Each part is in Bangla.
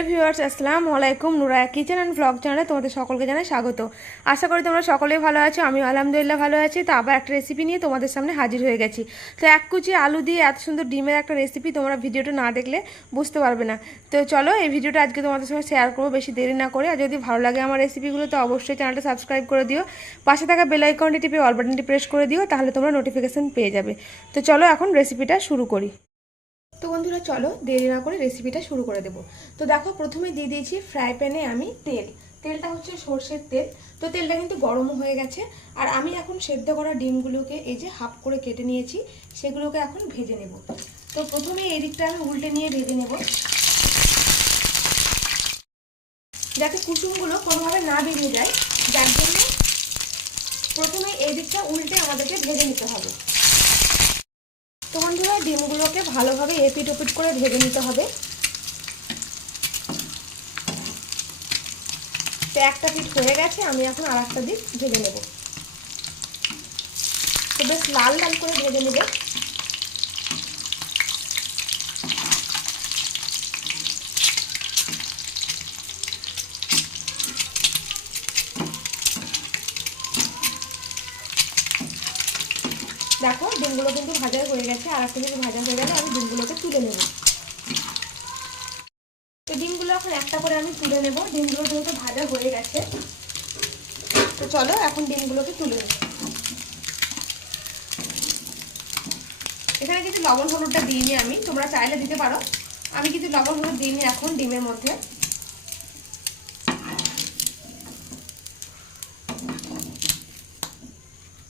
হ্যালো ভিউয়ার্স, আসসালামু আলাইকুম। নুরায়া কিচেন অ্যান্ড ব্লগ চ্যানেলে তোমাদের সকলকে জানাই স্বাগত। আশা করি তোমরা সকলেই ভালো আছো। আমি আলহামদুলিল্লাহ ভালো আছি। তো আবার একটা রেসিপি নিয়ে তোমাদের সামনে হাজির হয়ে গেছি। তো এক কুচি আলু দিয়ে এত সুন্দর ডিমের একটা রেসিপি তোমরা ভিডিওটা না দেখলে বুঝতে পারবে না। তো চলো এই ভিডিওটা আজকে তোমাদের সঙ্গে শেয়ার করবো বেশি দেরি না করে। আর যদি ভালো লাগে আমার রেসিপিগুলো তো অবশ্যই চ্যানেলটা সাবস্ক্রাইব করে দিও। পাশে থাকা বেল আইকনটি টিপে অল বাটনটি প্রেস করে দিও, তাহলে তোমরা নোটিফিকেশান পেয়ে যাবে। তো চলো এখন রেসিপিটা শুরু করি। তো বন্ধুরা চলো দেরি না করে রেসিপিটা শুরু করে দেবো। তো দেখো প্রথমে দিয়ে দিয়েছি ফ্রাই প্যানে আমি তেলটা হচ্ছে সর্ষের তেল। তো তেলটা কিন্তু গরমও হয়ে গেছে। আর আমি এখন সেদ্ধ করা ডিমগুলোকে এই যে হাফ করে কেটে নিয়েছি, সেগুলোকে এখন ভেজে নেব। তো প্রথমে এই দিকটা আমি উল্টে নিয়ে ভেজে নেব, যাতে কুসুমগুলো কোনোভাবে না বেরিয়ে যায়। যার জন্য প্রথমে এই দিকটা উল্টে আমাদেরকে ভেজে নিতে হবে। তো বন্ধুরা ডিমগুলোকে ভালোভাবে এপিট ওপিট করে ভেজে নিতে হবে। তো একটা পিঠ হয়ে গেছে, আমি এখন আর একটা দিক ভেজে নেব। তো বেশ লাল লাল করে ভেজে নেব। দেখো ডিমগুলো কিন্তু ভাজা হয়ে গেছে, আর একটা দিকে ভাজা হয়ে গেলে আমি ডিমগুলোকে তুলে নেব। তো ডিমগুলো এখন একটা করে আমি তুলে নেব। ডিমগুলো যেহেতু ভাজা হয়ে গেছে, তো চলো এখন ডিমগুলোকে তুলে নেব। এখানে কিন্তু লবণ হলুদটা দিইনি আমি, তোমরা চাইলে দিতে পারো। আমি কিন্তু লবণ হলুদ দিইনি এখন ডিমের মধ্যে।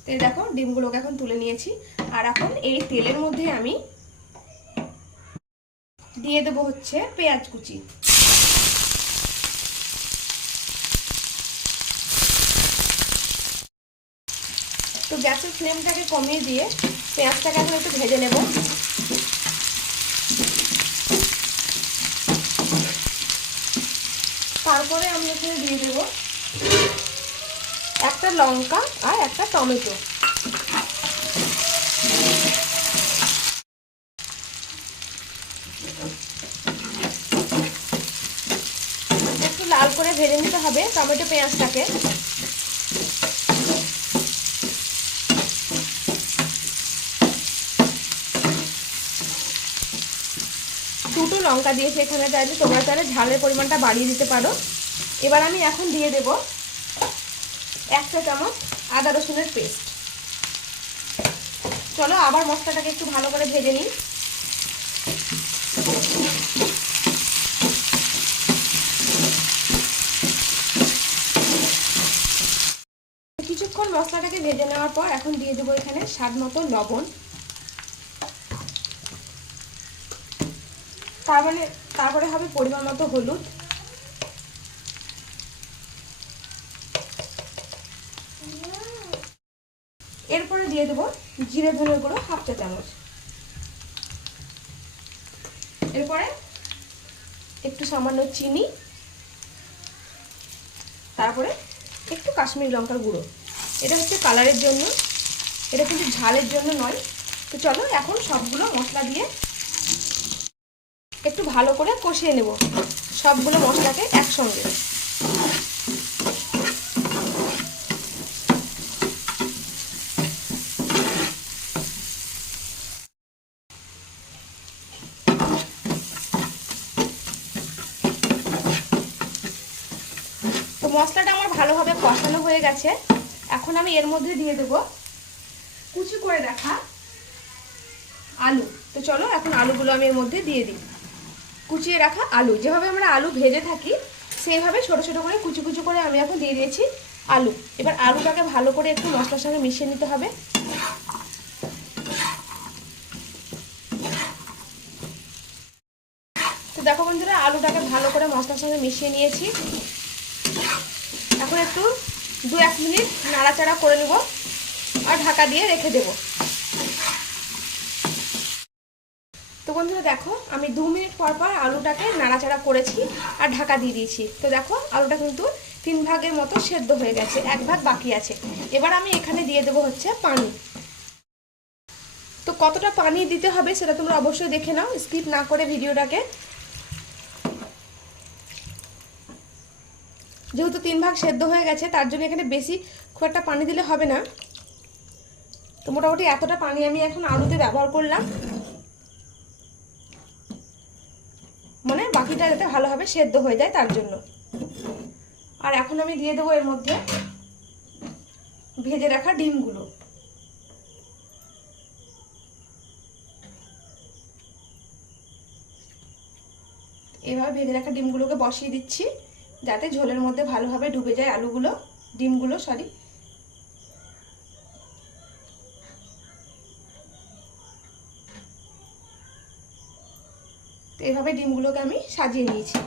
তো দেখো ডিমগুলোকে এখন তুলে নিয়েছি। আর এখন এই তেলের মধ্যে আমি দিয়ে দেবো হচ্ছে পেঁয়াজ কুচি। তো গ্যাসের ফ্লেমটাকে কমিয়ে দিয়ে পেঁয়াজটাকে এখন একটু ভেজে নেব। তারপরে আমি এখানে দিয়ে দেব একটা লঙ্কা আর একটা টমেটো। একটু লাল করে ভেজে নিতে হবে টমেটো পেঁয়াজটাকে। দুটো লঙ্কা দিয়েছি এখানে, চাইলে তোমরা চাইলে ঝালের পরিমাণটা বাড়িয়ে দিতে পারো। এবার আমি এখন দিয়ে দেব 1 চা চামচ আদা রসুনের পেস্ট। চলো আবার মশলাটাকে একটু ভালো করে ভেজে নিই। কিছুক্ষণ মশলাটাকে ভেজে নেওয়ার পর এখন দিয়ে দেবো এখানে স্বাদ মতো লবণ। তারপরে হবে পরিমাণ মতো হলুদ। এরপরে দিয়ে দেবো জিরে ধনের গুঁড়ো 1/2 চা চামচ। এরপরে একটু সামান্য চিনি, তারপরে একটু কাশ্মীরি লঙ্কার গুঁড়ো। এটা হচ্ছে কালারের জন্য, এটা কিন্তু ঝালের জন্য নয়। তো চলো এখন সবগুলো মশলা দিয়ে একটু ভালো করে কষিয়ে নেব সবগুলো মশলাকে একসঙ্গে। তো মশলাটা আমার ভালোভাবে কষানো হয়ে গেছে। এখন আমি এর মধ্যে দিয়ে দেব কুচি করে রাখা আলু। তো চলো এখন আলুগুলো আমি এর মধ্যে দিয়ে দিই। কুচিয়ে রাখা আলু, যেভাবে আমরা আলু ভেজে থাকি সেইভাবে ছোট ছোট করে কুচি কুচি করে আমি এখন দিয়ে দিয়েছি আলু। এবার আলুটাকে ভালো করে একটু মশলার সঙ্গে মিশিয়ে নিতে হবে। তো দেখো বন্ধুরা আলুটাকে ভালো করে মশলার সঙ্গে মিশিয়ে নিয়েছি। এখন একটু 2-1 মিনিট নাড়াচাড়া করে নেব আর ঢাকা দিয়ে রেখে দেব। তো বন্ধুরা দেখো আমি 2 মিনিট পর পর আলুটাকে নাড়াচাড়া করেছি আর ঢাকা দিয়ে দিয়েছি। তো দেখো আলুটা কিন্তু 3 ভাগের মতো সেদ্ধ হয়ে গেছে, 1 ভাগ বাকি আছে। এবার আমি এখানে দিয়ে দেবো হচ্ছে পানি। তো কতটা পানি দিতে হবে সেটা তোমরা অবশ্যই দেখে নাও, স্কিপ না করে ভিডিওটাকে। যেহেতু 3 ভাগ সেদ্ধ হয়ে গেছে তার জন্য এখানে বেশি খুব একটা পানি দিলে হবে না। তো মোটামুটি এতটা পানি আমি এখন আলুতে ব্যবহার করলাম, মানে বাকিটা যাতে ভালোভাবে সেদ্ধ হয়ে যায় তার জন্য। আর এখন আমি দিয়ে দেবো এর মধ্যে ভেজে রাখা ডিমগুলো। এভাবে ভেজে রাখা ডিমগুলোকে বসিয়ে দিচ্ছি যাতে ঝোলের মধ্যে ভালোভাবে ডুবে যায় ডিমগুলো। তো এইভাবে ডিমগুলোকে আমি সাজিয়ে নিয়েছি।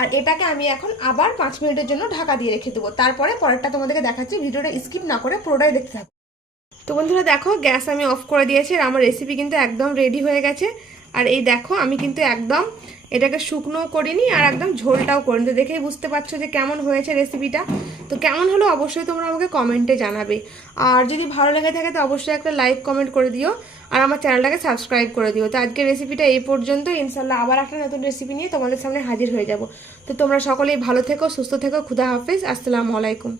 আর এটাকে আমি এখন আবার 5 মিনিটের জন্য ঢাকা দিয়ে রেখে দেবো। পরেরটা তোমাদেরকে দেখাচ্ছি, ভিডিওটা স্কিপ না করে পুরোটাই দেখতে থাকো। তো বন্ধুরা দেখো, গ্যাস আমি অফ করে দিয়েছি আর আমার রেসিপি কিন্তু একদম রেডি হয়ে গেছে। আর এই দেখো, আমি কিন্তু একদম এটাকে শুকনো করিনি আর একদম ঝোলটাও করিনি। তো দেখেই বুঝতে পারছো যে কেমন হয়েছে রেসিপিটা। তো কেমন হলো অবশ্যই তোমরা আমাকে কমেন্টে জানাবে। আর যদি ভালো লেগে থাকে তো অবশ্যই একটা লাইক কমেন্ট করে দিও আর আমার চ্যানেলটাকে সাবস্ক্রাইব করে দিও। তো আজকের রেসিপিটা এই পর্যন্ত। ইনশাল্লাহ আবার একটা নতুন রেসিপি নিয়ে তোমাদের সামনে হাজির হয়ে যাব। তো তোমরা সকলেই ভালো থেকো, সুস্থ থেকো। খুদা হাফেজ, আসসালামু আলাইকুম।